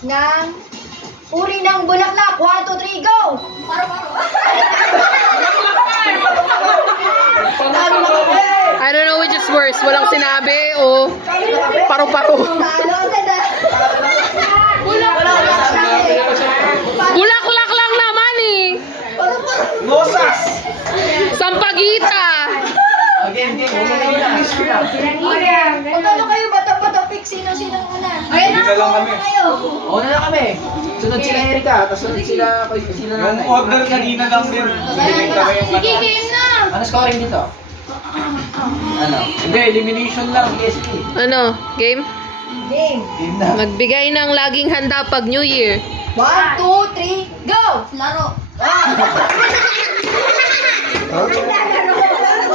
ng uri ng bulaklak. 1, 2, 3, go! I don't know which is worse. Walang sinabi o paru-paro. Bulaklak lang naman eh. Mosas! Sampagita. Again. Magkano kayo bato-bato-pick? Sino-sino una? Ayun Hindi na lang kami. Una na kami. Sunod sila Erika, tapos sunod sila Yung order kanina lang din. Binigay kami yung Sige, game na! Ano scoring dito? Ano? Hindi, elimination lang. PSP. Ano? Game? Game. Game na. Magbigay ng laging handa pag New Year. 1, 2, 3, go! Laro.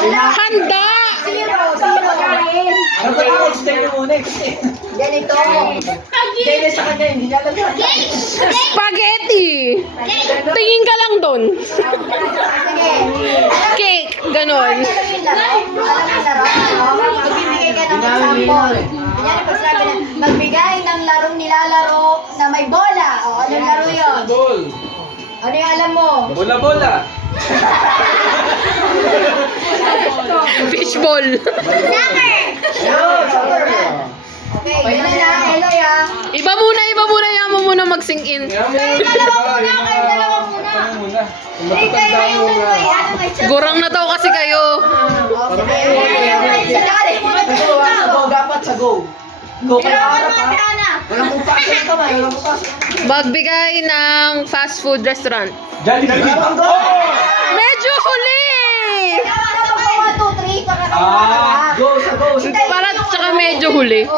Handa! Zero. Ano ba yung explain nyo muna kasi? Ganito. Dahil sa kanya, hindi niya alam yan. Spaghetti! Tingin ka lang doon. Sige. Cake! Ganon. Alam mo yung laro? Magbibigay ka ng example. Yan yung pagsabi na, magbigay ng larong nilalaro na may bola. O, anong laro yun? Ball. Ano yung alam mo? Bola-bola. Fishball. Okay, gano'n na. Eloy ah. Iba muna. Yan mo muna mag-sink in. Kayo dalawa muna. Gurang na tao kasi kayo. Sa go, dapat sa go. Go kayo harap ha. Walang pupasok yung kamay, walang pupasok. Magbigay ng fast food restaurant. Jollibee. Ang go! Medyo huli! Go sa go. Para tsaka medyo huli.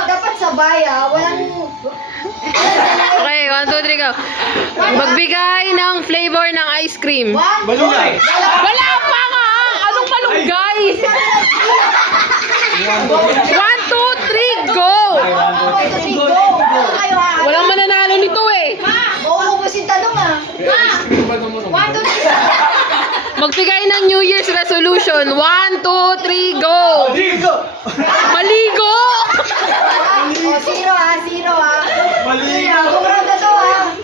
Dapat sabay ah. Walang... Okay, 1, 2, 3, go. Magbigay ng flavor ng ice cream. Malunay. Wala pa nga! Anong malunggay? 1, 2, 3, go! Walang mananalo nito eh. Mauubos yung tanong ah. Magbigay ng New Year's resolution. 1, 2, 3, go! Maligo. Maligo! Zero ah. Maligo. Kumurang na to ah.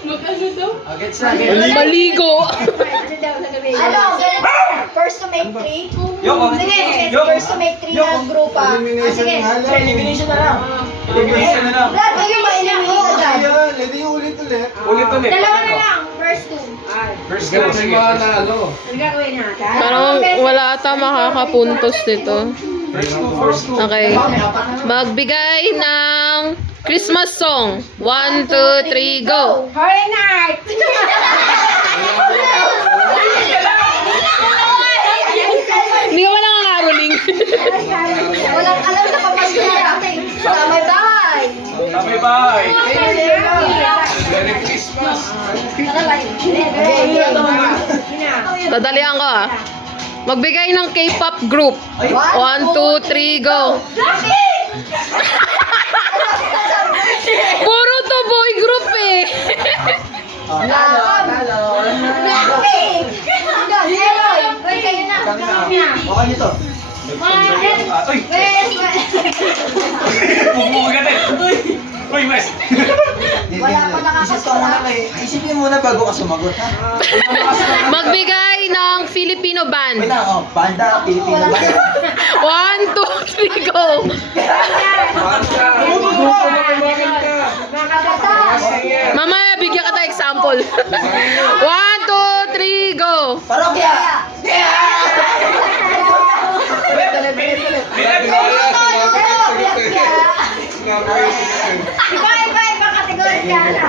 Gets na, gets na. Maligo! Ano, ganito. First to make 3. Sige, Yok. first to make 3 na group ah. Sige. Elimination na lang. Elimination na lang. Lahat kayo ma-eliminate agad. Ulit. Dalawa na lang. First 2. First go. Sige. Parang wala ata makakapuntos nito. First go. Okay. Magbigay ng Christmas song. 1, 2, 3, go! Holy night! Hindi ka wala nangaroling. Walang alam sa pamasko niya. Tamay bahay. Bye-bye. Merry Christmas. Dadalian ka ah. Magbigay ng K-pop group. 1, 2, 3, go! Puro to boy group eh. Blackpink! Hanggang, Eloy! Uy, kayo na. Okay nito. Uy. Bumugat eh. Uy, Wes. Wala pa nakakasura. Isipin muna bago ka sumagot ha. Magbigay ng Filipino Wait band. lang, banda, Pilipino banda. 1, 2, 3, go! Mamaya bigyan ka tayo example. 1, 2, 3, go! Parokya! Iba kategorya na.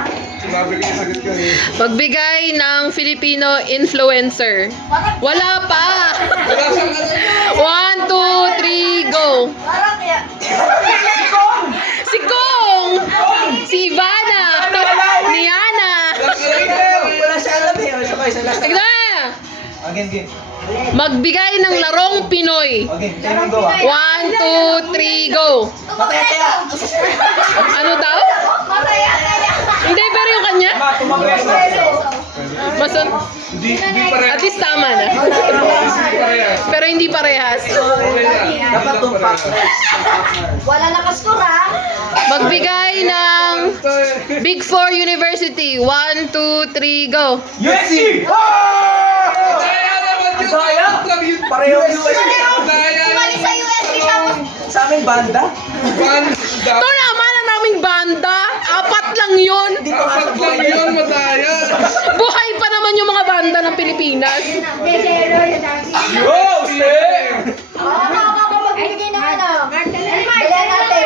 Magbigay ng Filipino influencer. Wala pa! 1, 2, 3, go! Parang kaya. Si Kong! Si Ivana! Ni Ana! Wala siya alam eh. Wala siya kayo sa last. Tignan na! Again. Magbigay ng larong Pinoy. Okay, time go ah. 1, 2, 3, go! Mataya-taya! Ano daw? Masaya. Hindi, pero yung kanya? Tumagres na. Mason, Hindi parehas. at least tama na. Pero hindi parehas. Dapat itong partners. Wala nakascore ah. Magbigay ng Big Four University. 1, 2, 3, go. USC! Ang daya! Pareho USC. Sumali sa USC tapos Sa aming banda. Ito naman ang naming banda. 4 lang yun. Hindi pa nga sa buhay. Buhay pa naman yung mga banda ng Pilipinas. magbibigay ng ano.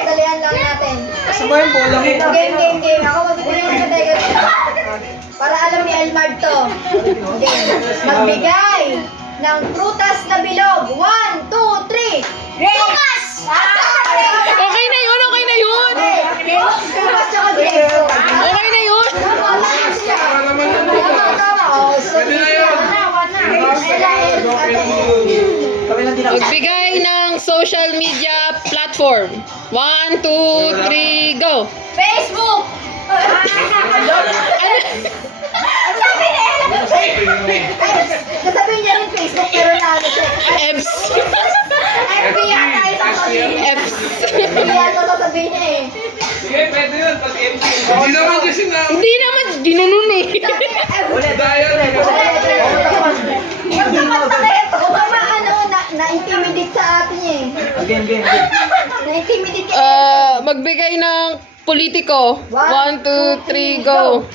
Dalihan lang natin. Kasama yung bola mo. Game. Ako magbibigay ng katega. Para alam ni Elmar to. Game. Magbigay ng prutas na bilog. 1, 2, 3. Prutas! Okay na yun. Prutas tsaka grapes. Okay na yun. Tama. Oh, so, Pwede na yun. Kami lang din ako. Magbigay ng social media platform. 1, 2, 3, go. Facebook! Ang sabi ni Ella, kasabihin niya rin Facebook, pero naano siya. Eps. FB yata isang sabihin. Eps. FB yata sasabihin niya eh. Sige, pwede yun. Pag hindi naman kasi na... Hindi naman ginanon eh. Ulit. Daya. Huwag ka ano, na-intimidate sa atin eh. Game. Na-intimidate ka. Magbigay ng politiko. 1, 2, 3, go.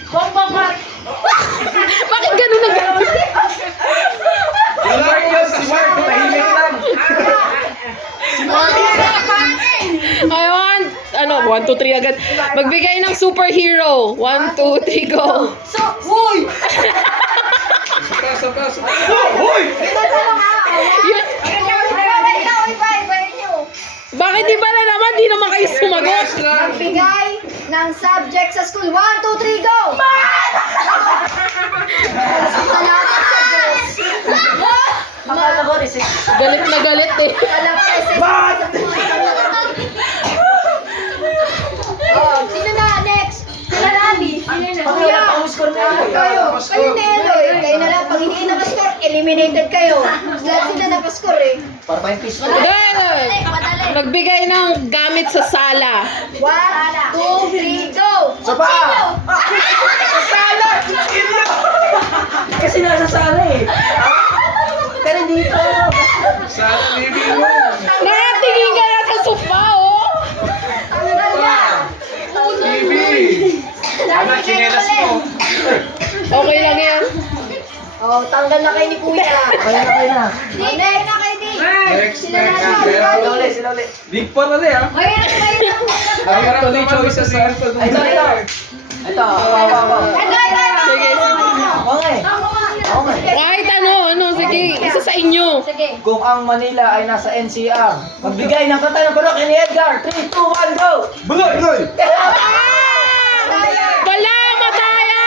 Bakit ganun na ganun? Wala yun. Si Mark, tahimik lang. I want, 1, 2, 3 agad. Magbigay ng superhero. 1, 2, 3, go. So, huy! Sapa. Hoy! Ito na nga. Yun. Bakit di ba na naman? Di naman kayo sumagot. Magbigay ng subject sa school. 1, 2, 3, go! Salamat sa Diyos. Akala ko rin. Galit na galit eh. Oh, sino na? Next? Sino na, Abby? Pag wala pa akong score na ako. Kayo na Eloy. Kayo na lang. Pag hindi kayo nakascore, eliminated kayo. Lahat sila nakascore eh. Para pa yung pistol. Ganun. Magbigay ng gamit sa sala. 1, 2, 3, go! Sa paa! Sa sala! Kasi nasa sala eh. Pero dito. Sa living room. Nakatingin ka na sa sofa, oh. TV. Ano, chinelas mo? Okay lang yan. Oh, tanggal na kayo ni Kuya. Kaya na. Next na kayo di. Next. Sila na. Sila ulit. Big four ulit, ha? Ayun, Ang hirap naman sa sample. Ito. Sige. Okay. Kahit ano, sige. Isa sa inyo. Sige. Kung ang Manila ay nasa NCR, magbigay ng kanta ng parokya ni Edgar. 3, 2, 1, go! Buloy! Wala, mataya.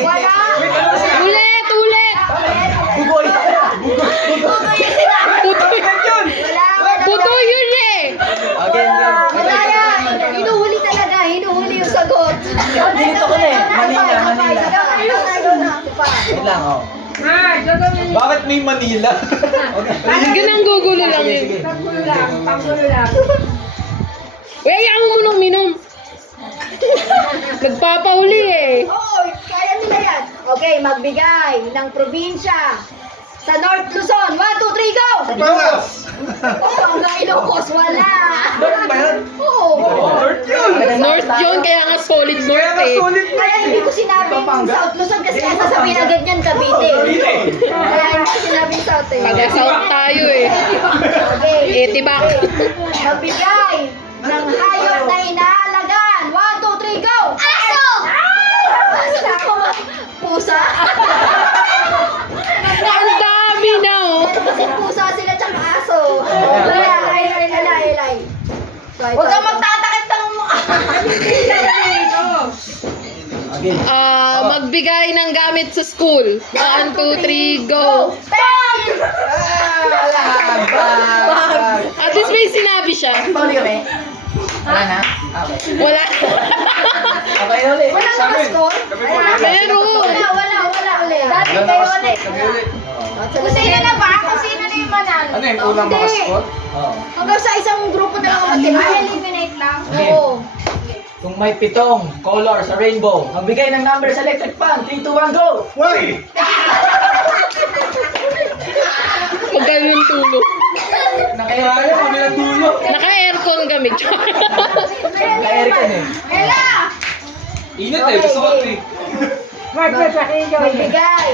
Wala. Ulit. Bugoy! Puto yun eh. Again. Wala yan. Hinuhuli talaga. Hinuhuli yung sagot. Dito ko na eh. Manila. Wait lang, oh. Bakit may Manila? Ganang gugulo lang yun. Sige. Uy, ayaw mo munang minom. Nagpapauli eh. Oo, kaya nila yan. Okay, magbigay ng probinsya sa North Luzon. 1, 2, 3, go! Papas! Oh, hanggang Ilocos, wala. North ba yun? Oo. North yun! North yun, kaya nga solid Kaya north eh. solid Kaya hindi ko sinabing South Luzon kasi kaya sasabihin agad yan Cavite. Kaya hindi ko sinabing South eh. Taga-south tayo eh. Okay. Tibak. Magbigay ng hayop na inaalagaan. 1, 2, 3, go! Aso! Basta ako pusa. Ang dami na oh. Kasi pusa sila tsaka aso. Elay. Huwag kang magtatakit ng mukha. Again. Magbigay ng gamit sa school. 1, 2, 3, go. At least may sinabi siya. Pauli kami? Wala na? Okay. Wala. Okay ulit. Wala Sa amin. nakascore? Meron. Wala ulit. Dati Wala kayo nakascore. ulit. Kami ulit. Kung sino na ba? Kung sino na yung manalo? Ano yung unang makascore? Oo. Hanggang sa isang grupo na lang ang matira. Eliminate lang? Oo. Kung may 7 color sa rainbow, magbigay ng number sa electric fan. 3, 2, 1, go! Why? Magkano yung tulog? Nakaya kami ng dulo. Naka-aircon kami. Naka-aircon eh. Init eh, gusto ko eh. Magbigay.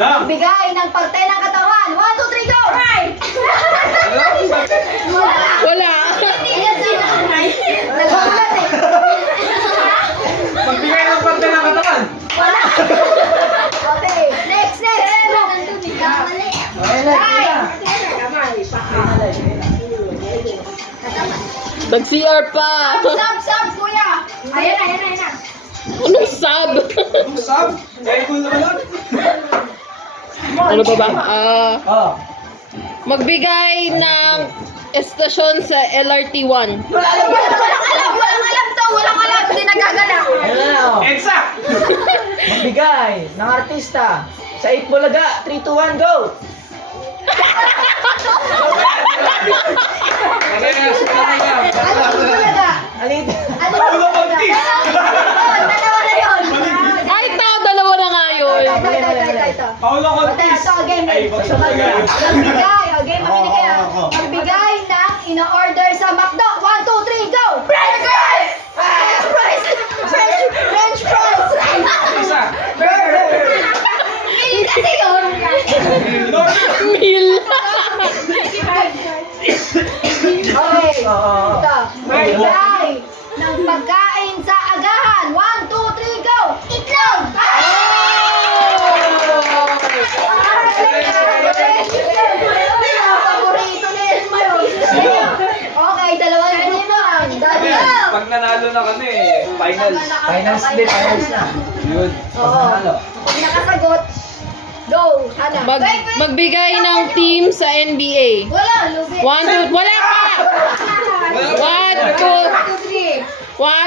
Nam! Magbigay ng parte ng katawan. 1, 2, 3, go! Wala. Nagpagulat eh. Magbigay ng parte ng katawan. Okay, next. Nag-CR pa. Sab, kuya. Ayan na. Anong sub? Anong sab? Kaya ko naman lang. Ano pa ba? Oh. Magbigay ng estasyon sa LRT1. Walang alam to. Hindi nagaganap. Ayun na oh. Exact! Magbigay ng artista sa 8 Bulaga. 3, 2, 1, go! Ano talaga? Alin? Ano Paulo Montis! Dalawa na yun. Ay, tao, dalawa na nga yun. Ito. Paulo Ito, Contis! again. Ay, Magbigay. Okay, makinig kayo. Magbigay ng in-order sa McDo. 1, 2, 3, go! French fries! French fries! Isa! Meal kasi yun. Lord! Mil. Okay. Oo. Ito. Magbigay ng pagkain sa agahan. 1, 2, 3, go! Itlog! Paborito ni Elmo. Okay, dalawang group lang. Dali. Pag nanalo na kami, finals. Finals na. Yun. Oo. Panalo. Pag nakasagot, go. Hana. Magbigay ng team sa NBA. Wala, lubi. 1, 2, wala pa! 1,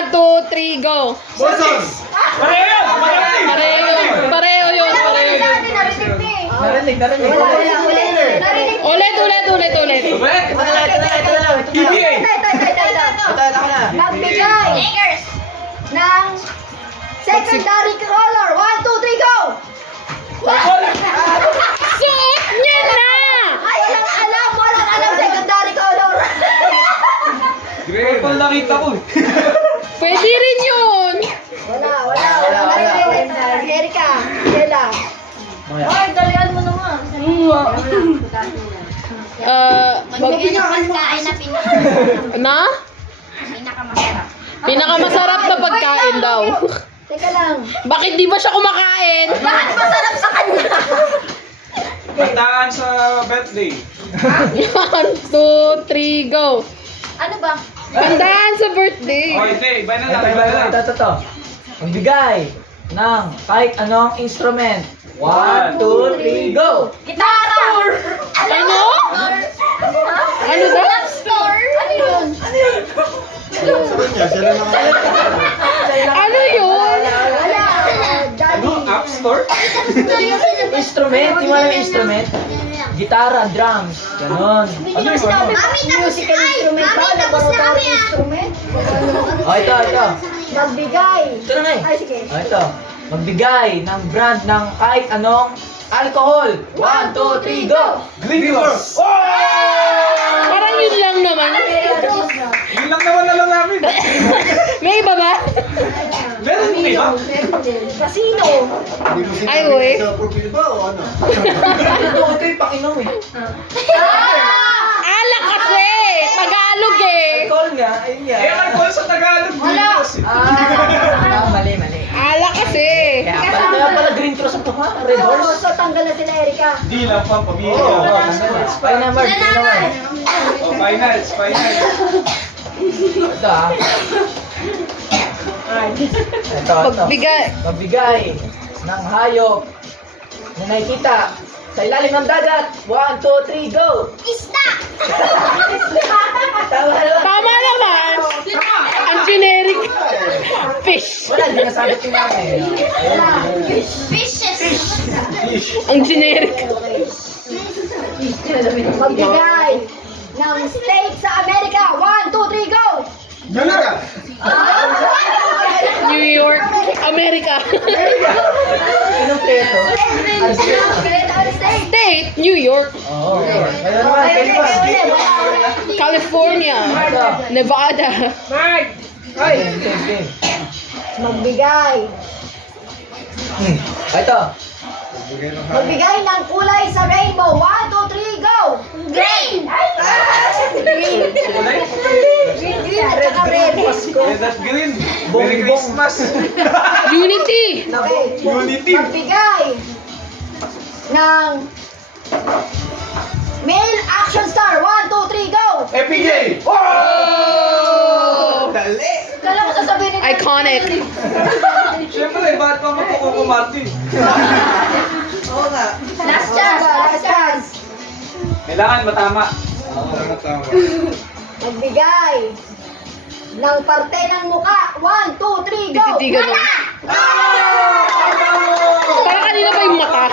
2, 3, go! Boston! Pareho! Pareho yun. Narinig. Wala. Narinig. Ulit. Correct! Ito na lang. PBA! Ito na. Magbigay ng secondary color. 1, 2, 3, go! Suot niya na! Ay, walang alam secondary color. Great! Purple nakita ko eh. Pwede rin yun. Wala. Narinig. Erika, Kela. Ay, dalian mo naman. Magbigay na? Pinakamasarap na pagkain daw. Teka lang. Bakit di ba siya kumakain? Bakit masarap sa kanya? Kantaan sa birthday. 1, 2, 3, go! Ano ba? Pandaan sa birthday. Oh, hindi. Iba na lang. Ito. Magbigay ng kahit anong instrument. 1, 2, 3, go! Gitara! Ano? Ano ba? Love store? Ano yun? Ano yun? Wala. Ano? App Store? Instrument, yung alam yung instrument? Gitara, drums, ganon. Ano yun? Musical instrument ba? Laboratory instrument? Oh, ito. Magbigay. Ito na nga eh. Ay, sige. Oh, ito. Magbigay ng brand ng kahit anong alcohol. 1, 2, 3, go! Glitters! Parang yun lang naman. Yun lang naman alam namin. May iba ba? Meron din ba? Casino. Ay, uy. Ito yung pakinom eh. Alak kasi! Tagalog eh. Alcohol nga, ayun nga. Eh, alcohol sa Tagalog. Wala. Mali. Alak kasi. Kaya pala green cross ang tuha. Red horse. So, tanggal na sila, Erika. Di lang pa pamilya. Final mark, Oh, finals. Ito ah. Ito. Magbigay ng hayop na nakikita sa ilalim ng dagat. 1, 2, 3, go! Isda! Tama naman. Ang generic. Fish. Wala, hindi nasagot yung namin. Fishes! Ang generic. Magbigay ng steak sa Amerika. 1, 2, 3, go! Anong preto? State, New York, Oo. Ngayon naman, kayo pa. California, Nevada. Game, game, game. Magbigay. Ito. Magbigay ng kulay sa rainbow. 1, 2, 3, go! Green! Green. Green at saka red. Red at green. Merry Christmas. Unity, Okay. Unity. Magbigay ng male action star. 1, 2, 3, go! FPJ. Oh! Dali. Kala ko sasabihin nila. iconic. Siyempre, bakit pa makukuha Martin? Oo nga. Last chance. Last chance. Kailangan matama. Magbigay ng parte ng muka. 1, 2, 3, go! Tititigan mo. Para kanina ba yung mata?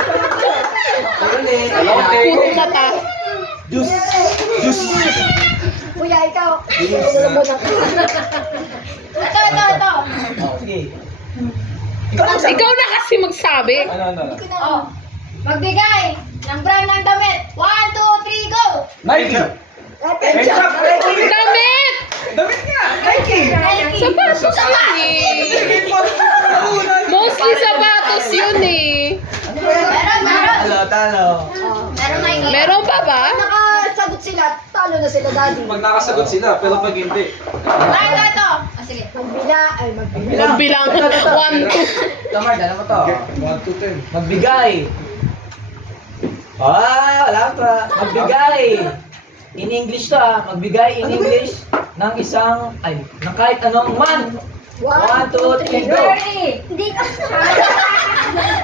Puro mata. Juice. Kuya, ikaw. Ito. Okay. Ikaw na kasi magsabi. Ano? Oh. Magbigay ng brand ng damit. 1, 2, 3, go! Nike. Ketchup. Damit! Damit nga. Nike. Sapatos yun eh. Mostly sapatos yun eh. Meron. Talo. Meron. Meron pa ba? Nakasagot sila. Talo na sila, daddy. Pag nakasagot sila, pero pag hindi. Ito. Sige. Magbilang. 1, 2. Tamar, dala mo to. 1 to 10. Magbigay. Wala pa. Magbigay. In English to Magbigay in English ng isang, ng kahit anong month. 1, 2, 3, go. Hindi ka.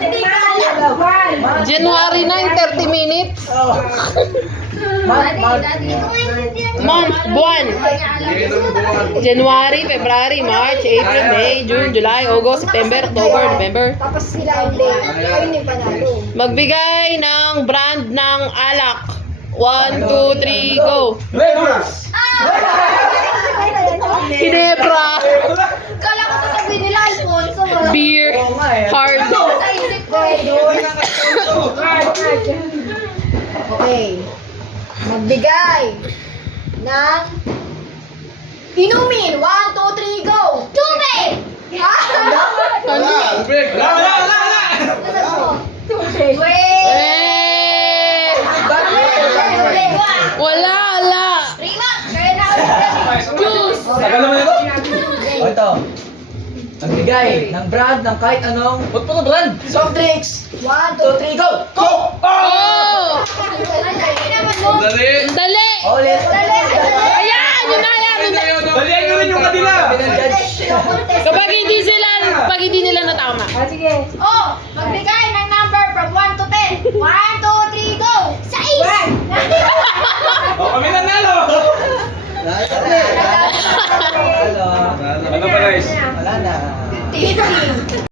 Hindi ka alam. January 9, 30 minutes. Month, buwan. January, February, March, April, May, June, July, August, September, October, November. Tapos sila hindi. Kayo yung panalo. Magbigay ng brand ng alak. 1, 2, 3, go. Regulars. Ginebra, Kala ko sasabihin nila, Alfonso. beer, Oo nga hard. Sa isip ko Okay. Magbigay ng inumin. 1, 2, 3, go! Tubig! Ha? Ano? Wala. Nasaan mo? Tubig. Wait! Eh! Wala. Rima! Kaya na ulit. Juice. Tagal naman ito. Ito. Magbigay ng brand ng kahit anong Ba't pa brand? soft drinks. 1, 2, 3, go! Coke! Oh! 2, 3. Dali. Dali. Ulit. Ayan, yun na. Dalihan nyo rin yung kanila. Binagyan